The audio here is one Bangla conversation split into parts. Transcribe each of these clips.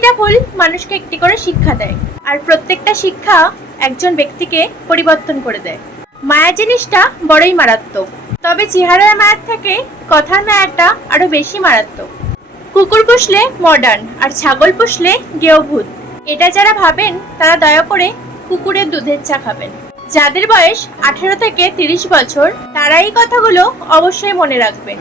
প্রতিটা ভুল, মানুষকে একটি করে শিক্ষা দেয়। আর প্রত্যেকটা শিক্ষা একজন ব্যক্তিকে পরিবর্তন করে দেয়। মায়া জিনিসটা বড়ই মারাত্মক। তবে চেহারার মায়ার থেকে কথার মায়াটা আরও বেশি মারাত্মক। কুকুর পুষলে মডার্ন আর ছাগল পুষলে গেয়ভূত এটা যারা ভাবেন, তারা দয়া করে কুকুরের দুধের চা খাবেন। যাদের বয়স আঠেরো থেকে তিরিশ বছর, তারা এই কথাগুলো অবশ্যই মনে রাখবেন।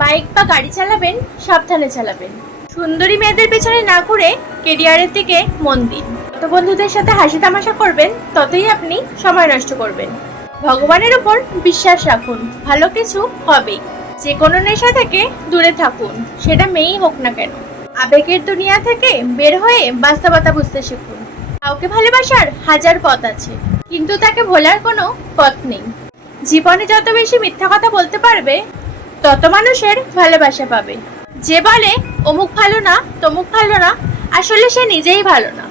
বাইক বা গাড়ি চালাবেন, সাবধানে চালাবেন। সুন্দরী মেয়েদের পেছনে না ঘুরে কেরিয়ারের দিকে মন দিন। যত বন্ধুদের সাথে হাসি তামাশা করবেন, ততই আপনি সময় নষ্ট করবেন। ভগবানের উপর বিশ্বাস রাখুন, ভালো কিছু হবেই। যে কোনো নেশা থেকে দূরে থাকুন, সেটা মেয়েই হোক না কেন। আবেগের দুনিয়া থেকে বের হয়ে বাস্তবতা বুঝতে শিখুন। কাউকে ভালোবাসার হাজার পথ আছে, কিন্তু তাকে ভোলার কোনো পথ নেই। জীবনে যত বেশি মিথ্যা কথা বলতে পারবে, তত মানুষের ভালোবাসা পাবে। যে বলে, অমুক ভালো না, তমুক ভালো না, আসলে সে নিজেই ভালো না।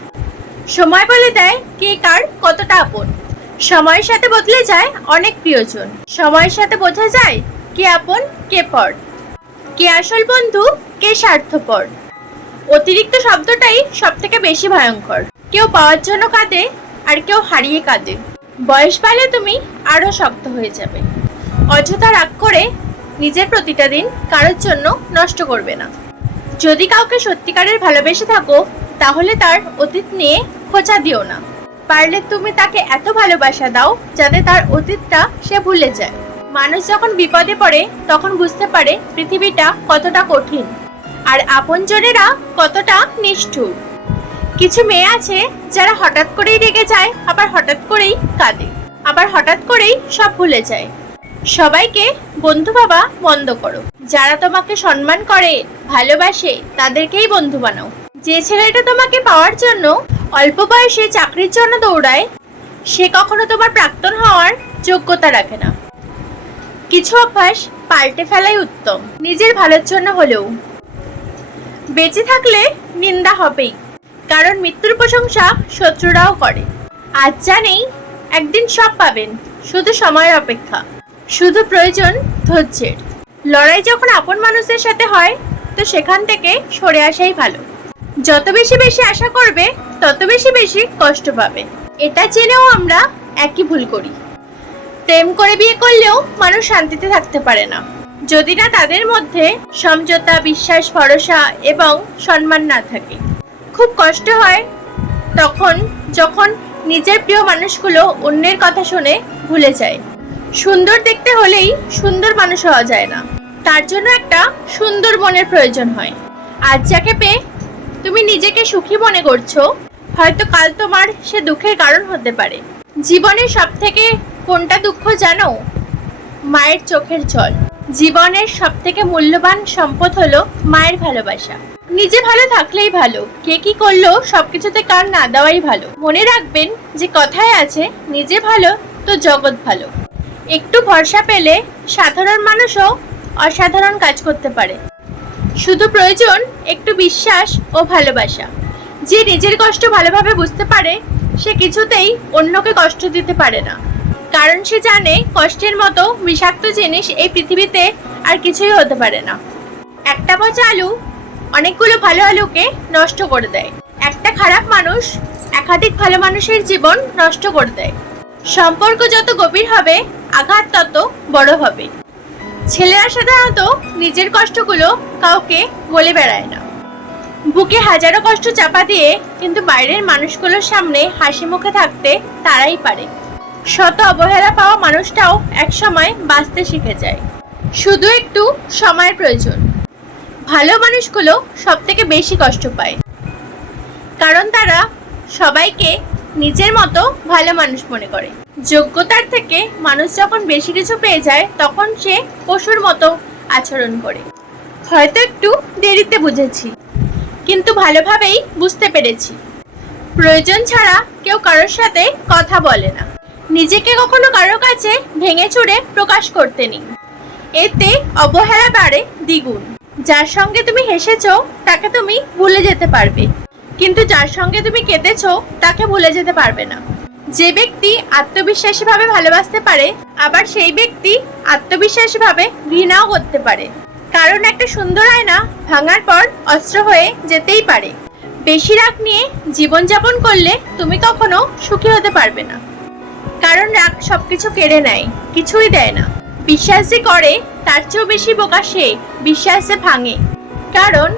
সময় বলে দেয় কে কার কতটা আপন। সময়ের সাথে বদলে যায় অনেক প্রিয়জন। সময়ের সাথে বোঝা যায় কে আপন, কে পর। কে আসল বন্ধু, কে স্বার্থপর। অতিরিক্ত শব্দটাই সব থেকে বেশি ভয়ঙ্কর। কেউ পাওয়ার জন্য কাঁদে আর কেউ হারিয়ে কাঁদে। বয়স বাড়লে তুমি আরও শক্ত হয়ে যাবে। অযথা রাগ করে নিজের প্রতিটা দিন কারোর জন্য নষ্ট করবে না। যদি কাউকে সত্যিকারের ভালোবেসে থাকো, তাহলে তার অতীত নিয়ে খোঁচা দিও না। পারলে তুমি তাকে এত ভালোবাসা দাও যাতে তার অতীতটা সে ভুলে যায়। মানুষ যখন বিপদে পড়ে, তখন বুঝতে পারে পৃথিবীটা কতটা কঠিন আর আপনজনেরা কতটা নিষ্ঠুর। কিছু মেয়ে আছে যারা হঠাৎ করেই রেগে যায়, আবার হঠাৎ করেই কাঁদে, আবার হঠাৎ করেই সব ভুলে যায়। সবাইকে বন্ধু ভাবা বন্ধ করো। যারা তোমাকে সম্মান করে, ভালোবাসে, তাদেরকেই বন্ধু বানাও। যে ছেলেটা তোমাকে পাওয়ার জন্য অল্প বয়সে চাকরির জন্য দৌড়ায়, সে কখনো তোমার প্রাক্তন হওয়ার যোগ্যতা রাখে না। কিছু অভ্যাস পাল্টে ফেলাই উত্তম। নিজের ভালোর জন্য হলেও। বেঁচে থাকলে নিন্দা হবেই, কারণ মৃত্যুর প্রশংসা শত্রুরাও করে। আজ জানেই, একদিন সব পাবেন, শুধু সময়ের অপেক্ষা। শুধু প্রয়োজন ধৈর্যের লড়াই যখন আপন মানুষদের সাথে হয়, তো সেখান থেকে সরে আসাই ভালো। যত বেশি বেশি আশা করবে, তত বেশি বেশি কষ্ট পাবে। এটা জেনেও আমরা একই ভুল করি। প্রেম করে বিয়ে করলেও মানুষ শান্তিতে থাকতে পারে না। যদি না তাদের মধ্যে সমঝোতা, বিশ্বাস, ভরসা এবং সম্মান না থাকে। খুব কষ্ট হয় তখন যখন নিজের প্রিয় মানুষগুলো অন্যের কথা শুনে ভুলে যায়। সুন্দর দেখতে হলেই সুন্দর মানুষ হওয়া যায় না। তার জন্য একটা সুন্দর মনের প্রয়োজন হয়। আজ যাকে পেয়ে তুমি নিজেকে সুখী মনে করছ, হয়তো কাল তোমার সে দুঃখের কারণ হতে পারে। জীবনের সব থেকে কোনটা দুঃখ জানো? মায়ের চোখের জল। জীবনের সব থেকে মূল্যবান সম্পদ হলো মায়ের ভালোবাসা। নিজে ভালো থাকলেই ভালো। কে কি করল সবকিছুতে কার না দেওয়াই ভালো। মনে রাখবেন যে কথায় আছে, নিজে ভালো তো জগৎ ভালো। একটু ভরসা পেলে সাধারণ মানুষও অসাধারণ কাজ করতে পারে। শুধু প্রয়োজন একটু বিশ্বাস ও ভালোবাসা। যে নিজের কষ্ট ভালোভাবে বুঝতে পারে, সে কিছুতেই অন্যকে কষ্ট দিতে পারে না। কারণ সে জানে কষ্টের মতো বিষাক্ত জিনিস এই পৃথিবীতে আর কিছুই হতে পারে না। একটা পচা আলু অনেকগুলো ভালো আলুকে নষ্ট করে দেয়। একটা খারাপ মানুষ একাধিক ভালো মানুষের জীবন নষ্ট করে দেয়। সম্পর্ক যত গভীর হবে আঘাত তত বড় হবে। ছেলেরা সাধারণত নিজের কষ্টগুলো কাউকে বলে বেড়ায় না। বুকে হাজারো কষ্ট চাপা দিয়ে কিন্তু বাইরের মানুষগুলোর সামনে হাসি মুখে থাকতে তারাই পারে। শত অবহেলা পাওয়া মানুষটাও একসময় বাঁচতে শিখে যায়। শুধু একটু সময়ের প্রয়োজন। ভালো মানুষগুলো সব থেকে বেশি কষ্ট পায়। কারণ তারা সবাইকে নিজের মতো ভালো মানুষ মনে করে। যোগ্যতার থেকে মানুষ যখন বেশি কিছু পেয়ে যায়, তখন সে পশুর মতো আচরণ করে। হয়তো একটু দেরিতে বুঝেছি, কিন্তু ভালোভাবেই বুঝতে পেরেছি। প্রয়োজন ছাড়া কেউ কারোর সাথে কথা বলে না। নিজেকে কখনো কারও কাছে ভেঙে চুরে প্রকাশ করতে নেই। এতে অবহেলা বাড়ে দ্বিগুণ। যার সঙ্গে তুমি হেসেছ, তাকে তুমি ভুলে যেতে পারবে। কিন্তু যার সঙ্গে তুমি কেঁদেছ, তাকে ভুলে যেতে পারবে না। যে ব্যক্তি আত্মবিশ্বাসীভাবে ভালোবাসতে পারে, আবার সেই ব্যক্তি আত্মবিশ্বাসীভাবে ঘৃণাও করতে পারে। কারণ একটা সুন্দর আয়না ভাঙার পর অস্ত্র হয়ে যেতেই পারে। বেশি রাগ নিয়ে জীবনযাপন করলে তুমি কখনো সুখী হতে পারবে না। কারণ রাগ সবকিছু কেড়ে নেয়, কিছুই দেয় না। বিশ্বাস যে করে, তার চেয়েও বেশি বোকা সে বিশ্বাস যে ভাঙে। কারণ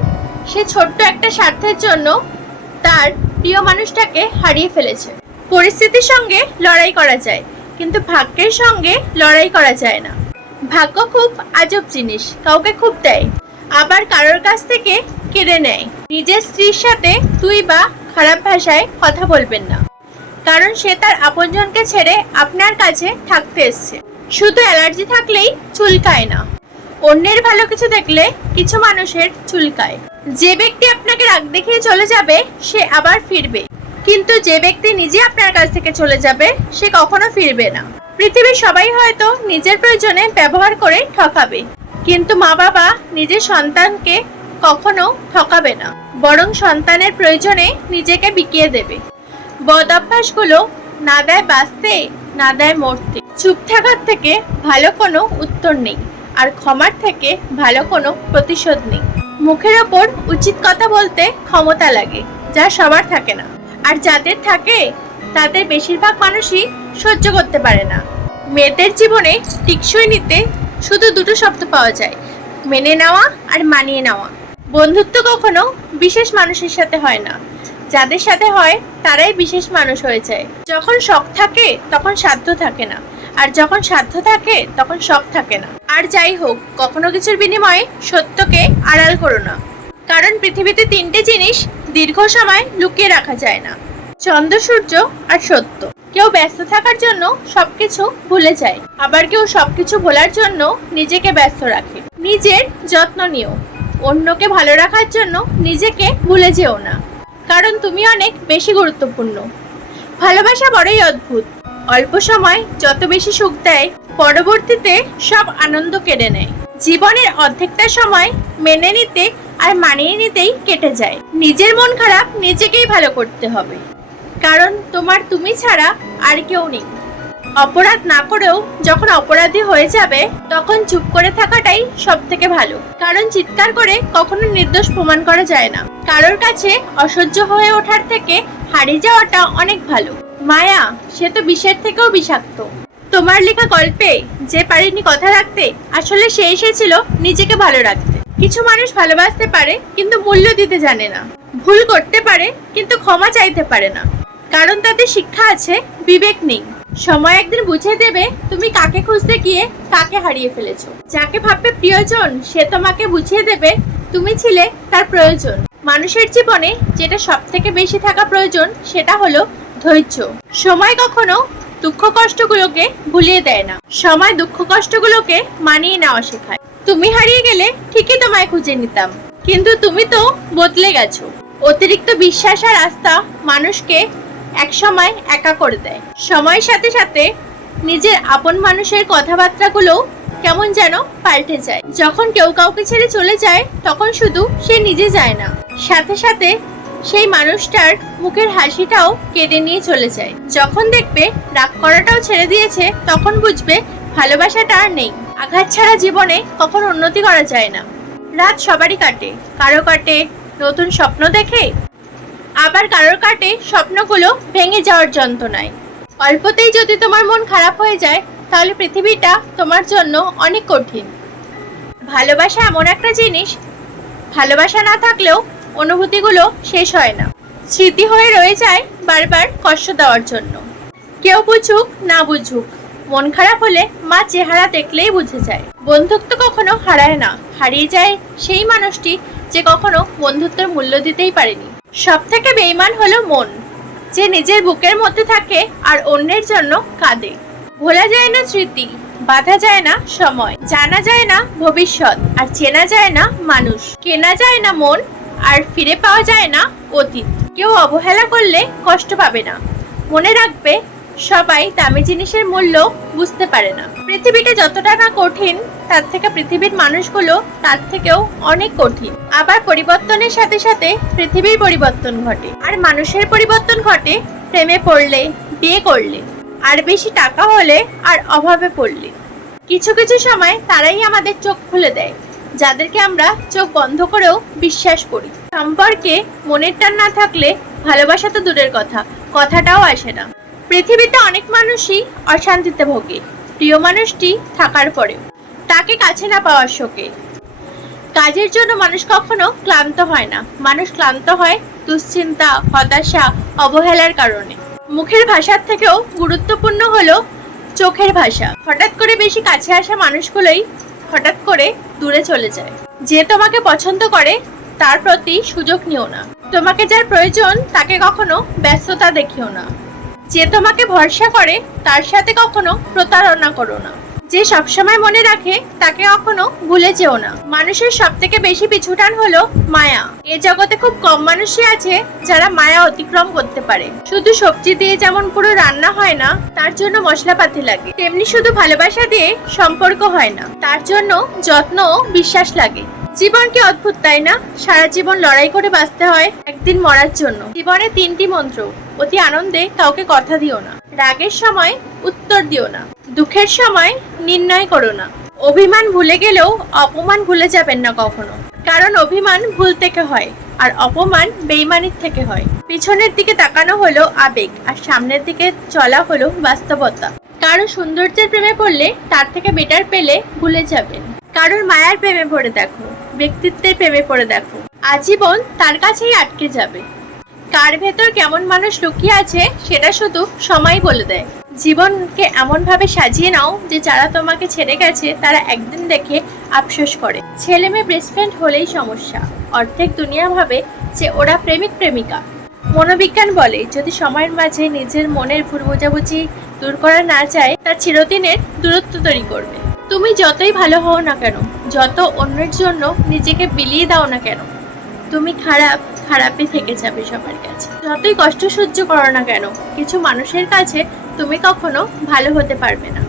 সে ছোট্ট একটা স্বার্থের জন্য তার প্রিয় মানুষটাকে হারিয়ে ফেলেছে। পরিস্থিতির সঙ্গে লড়াই করা যায়, কিন্তু ভাগ্যের সঙ্গে লড়াই করা যায় না। ভাগ্য খুব আজব জিনিস, কাউকে খুব দেয়, আবার কারোর কাছ থেকে কেড়ে নেয়। নিজের স্ত্রীর সাথে তুই বা খারাপ ভাষায় কথা বলবেন না, কারণ সে তার আপনজনকে ছেড়ে আপনার কাছে থাকতে এসছে। শুধু অ্যালার্জি থাকলেই চুলকায় না, অন্যের ভালো কিছু দেখলে কিছু মানুষের চুলকায়। যে ব্যক্তি আপনাকে রাগ দেখিয়ে চলে যাবে, সে আবার ফিরবে। কিন্তু যে ব্যক্তি নিজে আপনার কাছ থেকে চলে যাবে, সে কখনো ফিরবে না। পৃথিবীর সবাই হয়তো নিজের প্রয়োজনে ব্যবহার করে ঠকাবে, কিন্তু মা বাবা নিজের সন্তানকে কখনো ঠকাবে না, বরং সন্তানের প্রয়োজনে নিজেকে বিকিয়ে দেবে। বদ অভ্যাসগুলো না দেয় বাঁচতে, না দেয় মরতে। চুপ থাকার থেকে ভালো কোনো উত্তর নেই, আর ক্ষমার থেকে ভালো কোনো প্রতিশোধ নেই। মুখের ওপর উচিত কথা বলতে ক্ষমতা লাগে, যা সবার থাকে না। আর যাদের থাকে, তাদের বেশিরভাগ মানুষই সহ্য করতে পারে না। মেয়েদের জীবনে টিকসই নিতে শুধু দুটো শব্দ পাওয়া যায়, মেনে নেওয়া আর মানিয়ে নেওয়া। বন্ধুত্ব কখনো বিশেষ মানুষের সাথে হয় না। যাদের সাথে হয়, তারাই বিশেষ মানুষ হয়ে যায়। যখন শখ থাকে, তখন সাধ্য থাকে না। আর যখন সাধ্য থাকে, তখন শখ থাকে না। আর যাই হোক, কখনো কিছুর বিনিময়ে সত্যকে আড়াল করো না। কারণ পৃথিবীতে তিনটে জিনিস দীর্ঘ সময় লুকিয়ে রাখা যায় না। চন্দ্র, সূর্য আর সত্য। কেউ ব্যস্ত থাকার জন্য সবকিছু ভুলে যায়। আবার কেউ সবকিছু ভোলার জন্য নিজেকে ব্যস্ত রাখে। নিজের যত্ন নিও। অন্যকে ভালো রাখার জন্য নিজেকে ভুলে যেও না। কারণ তুমি অনেক বেশি গুরুত্বপূর্ণ। ভালোবাসা বড়ই অদ্ভুত। অল্প সময় যত বেশি সুখ দেয়, পরবর্তীতে সব আনন্দ কেড়ে নেয়। জীবনের অর্ধেকটা সময় মেনে নিতে আর মানিয়ে নিতেই কেটে যায়। নিজের মন খারাপ নিজেকেই ভালো করতে হবে। কারণ তোমার তুমি ছাড়া আর কেউ নেই। অপরাধ না করেও যখন অপরাধী হয়ে যাবে, তখন চুপ করে থাকাটাই সব থেকে ভালো। কারণ চিৎকার করে কখনো নির্দোষ প্রমাণ করা যায় না। কারোর কাছে অসহ্য হয়ে ওঠার থেকে হারিয়ে যাওয়াটা অনেক ভালো। মায়া, সে তো বিষের থেকেও বিষাক্ত। তোমার লেখা গল্পে যে পারেনি কথা রাখতে, আসলে সে এসেছিল নিজেকে ভালো রাখতে। কিছু মানুষ ভালোবাসতে পারে, কিন্তু মূল্য দিতে জানে না। ভুল করতে পারে, কিন্তু ক্ষমা চাইতে পারে না। কারণ তাদের শিক্ষা আছে, বিবেক নেই। সময় একদিন বুঝে দেবে, তুমি কাকে খুঁজতে গিয়ে কাকে হারিয়ে ফেলেছো। যাকে ভাববে প্রিয়জন, সে তোমাকে বুঝিয়ে দেবে, তুমি ছিলে তার প্রয়োজন। মানুষের জীবনে যেটা সব থেকে বেশি থাকা প্রয়োজন, সেটা হলো ধৈর্য। সময় কখনো দুঃখ কষ্টগুলোকে ভুলিয়ে দেয় না। সময় দুঃখ কষ্টগুলোকে মানিয়ে নেওয়া শেখায়। তুমি হারিয়ে গেলে ঠিকই তোমায় খুঁজে নিতাম। কিন্তু তুমি তো বদলে গেছো। অতিরিক্ত বিশ্বাস আর আস্থা মানুষকে একসময় একা করে দেয়। সময়ের সাথে সাথে নিজের আপন মানুষের কথাবার্তাগুলো কেমন যেন পাল্টে যায়। যখন কেউ কাউকে ছেড়ে চলে যায়, তখন শুধু সে নিজে যায় না। সাথে সাথে সেই মানুষটার মুখের হাসিটাও কেড়ে নিয়ে চলে যায়। যখন দেখবে রাগ করাটাও ছেড়ে দিয়েছে, তখন বুঝবে ভালোবাসাটা আর নেই। আঘাত ছাড়া জীবনে কখনো উন্নতি করা যায় না। রাত সবারই কাটে। কারও কাটে নতুন স্বপ্ন দেখে, আবার কারোর কাটে স্বপ্নগুলো ভেঙে যাওয়ার যন্ত্রণায়। অল্পতেই যদি তোমার মন খারাপ হয়ে যায়, তাহলে পৃথিবীটা তোমার জন্য অনেক কঠিন। ভালোবাসা এমন একটা জিনিস, ভালোবাসা না থাকলেও অনুভূতিগুলো শেষ হয় না। স্মৃতি হয়ে রয়ে যায় বারবার কষ্ট দেওয়ার জন্য। কেউ বুঝুক, না বুঝুক। মন খারাপ হলে মা চেহারা দেখলেই বুঝে যায়। বন্ধুত্ব কখনো হারায় না, হারিয়ে যায় সেই মানুষটি যে কখনো বন্ধুত্বের মূল্য দিতেই পারেনি। সব থেকে বেইমান হলো মন, যে নিজের বুকের মধ্যে থাকে আর অন্যের জন্য কাঁদে। ভোলা যায় না স্মৃতি, বাধা যায় না সময়, জানা যায় না ভবিষ্যৎ, আর চেনা যায় না মানুষ। কেনা যায় না মন, আর ফিরে পাওয়া যায় না অতীত। কেউ অবহেলা করলে কষ্ট পাবে না। মনে রাখবে সবাই দামি জিনিসের মূল্য বুঝতে পারে না। পৃথিবীটা যতটা না কঠিন, তার থেকে পৃথিবীর মানুষগুলো তার থেকেও অনেক কঠিন। আবার পরিবর্তনের সাথে সাথে পৃথিবীর পরিবর্তন ঘটে। আর মানুষের পরিবর্তন ঘটে প্রেমে পড়লে, বিয়ে করলে। আর বেশি টাকা হলে আর অভাবে পড়লে। কিছু কিছু সময় তারাই আমাদের চোখ খুলে দেয়, যাদেরকে আমরা চোখ বন্ধ করেও বিশ্বাস করি। সম্পর্কে মনের টান না থাকলে ভালোবাসা তো দূরের কথা, কথাটাও আসে না। পৃথিবীতে অনেক মানুষই অশান্তিতে ভোগে। প্রিয় মানুষটি থাকার পরেও। তাকে কাছে না পাওয়ার শোকে। কাজের জন্য মানুষ কখনো ক্লান্ত হয় না। মানুষ ক্লান্ত হয় দুশ্চিন্তা, হতাশা, অবহেলার কারণে। মুখের ভাষার থেকেও গুরুত্বপূর্ণ হলো চোখের ভাষা। হঠাৎ করে বেশি কাছে আসা মানুষগুলোই হঠাৎ করে দূরে চলে যায়। যে তোমাকে পছন্দ করে, তার প্রতি সুযোগ নিও না। তোমাকে যার প্রয়োজন, তাকে কখনো ব্যস্ততা দেখিও না। যে তোমাকে ভরসা করে, তার সাথে কখনো প্রতারণা করো না। যে সবসময় মনে রাখে, তাকে কখনো ভুলে যেও না। মানুষের সব থেকে বেশি পিছুটান হলো মায়া। এ জগতে খুব কম মানুষই আছে যারা মায়া অতিক্রম করতে পারে। শুধু সবজি দিয়ে যেমন পুরো রান্না হয় না, তার জন্য মশলাপাতি লাগে। তেমনি শুধু ভালোবাসা দিয়ে সম্পর্ক হয় না, তার জন্য যত্ন ও বিশ্বাস লাগে। জীবন কি অদ্ভুত, তাই না? সারা জীবন লড়াই করে বাঁচতে হয় একদিন মরার জন্য। জীবনে তিনটি মন্ত্র। অতি আনন্দে কাউকে কথা দিও না। রাগের সময় উত্তর দিও না। দুঃখের সময় নির্ণয় করো না। অভিমান ভুলে গেলেও অপমান ভুলে যাবেন না কখনো। কারণ অভিমান ভুল থেকে হয়, আর অপমান বেইমানির থেকে হয়। পিছনের দিকে তাকানো হলো আবেগ, আর সামনের দিকে চলা হলো বাস্তবতা। কারও সৌন্দর্যের প্রেমে পড়লে তার থেকে বেটার পেলে ভুলে যাবেন। কারোর মায়ার প্রেমে পড়ে দেখো, ব্যক্তিত্বের প্রেমে পড়ে দেখো। আজীবন তার কাছেই আটকে যাবে। কার ভেতর কেমন মানুষ লুকিয়ে আছে, সেটা শুধু সময় বলে দেয়। জীবনকে এমনভাবে সাজিয়ে নাও যে যারা তোমাকে ছেড়ে গেছে, তারা একদিন দেখে আফসোস করে। ছেলে মেয়ে বেস্ট ফ্রেন্ড হলেই সমস্যা। অর্ধেক দুনিয়া ভাবে যে ওরা প্রেমিক, প্রেমিকা। মনোবিজ্ঞান বলে, যদি সময়ের মাঝে নিজের মনের ভুল বোঝাবুঝি দূর করা না যায়, তা চিরদিনের দূরত্ব তৈরি করবে। তুমি যতই ভালো হও না কেন, যত অন্যের জন্য নিজেকে বিলিয়ে দাও না কেন, তুমি খারাপ খারাপই থেকে যাবে সবার কাছে। যতই কষ্ট সহ্য করো না কেন, কিছু মানুষের কাছে তুমি কখনো ভালো হতে পারবে না।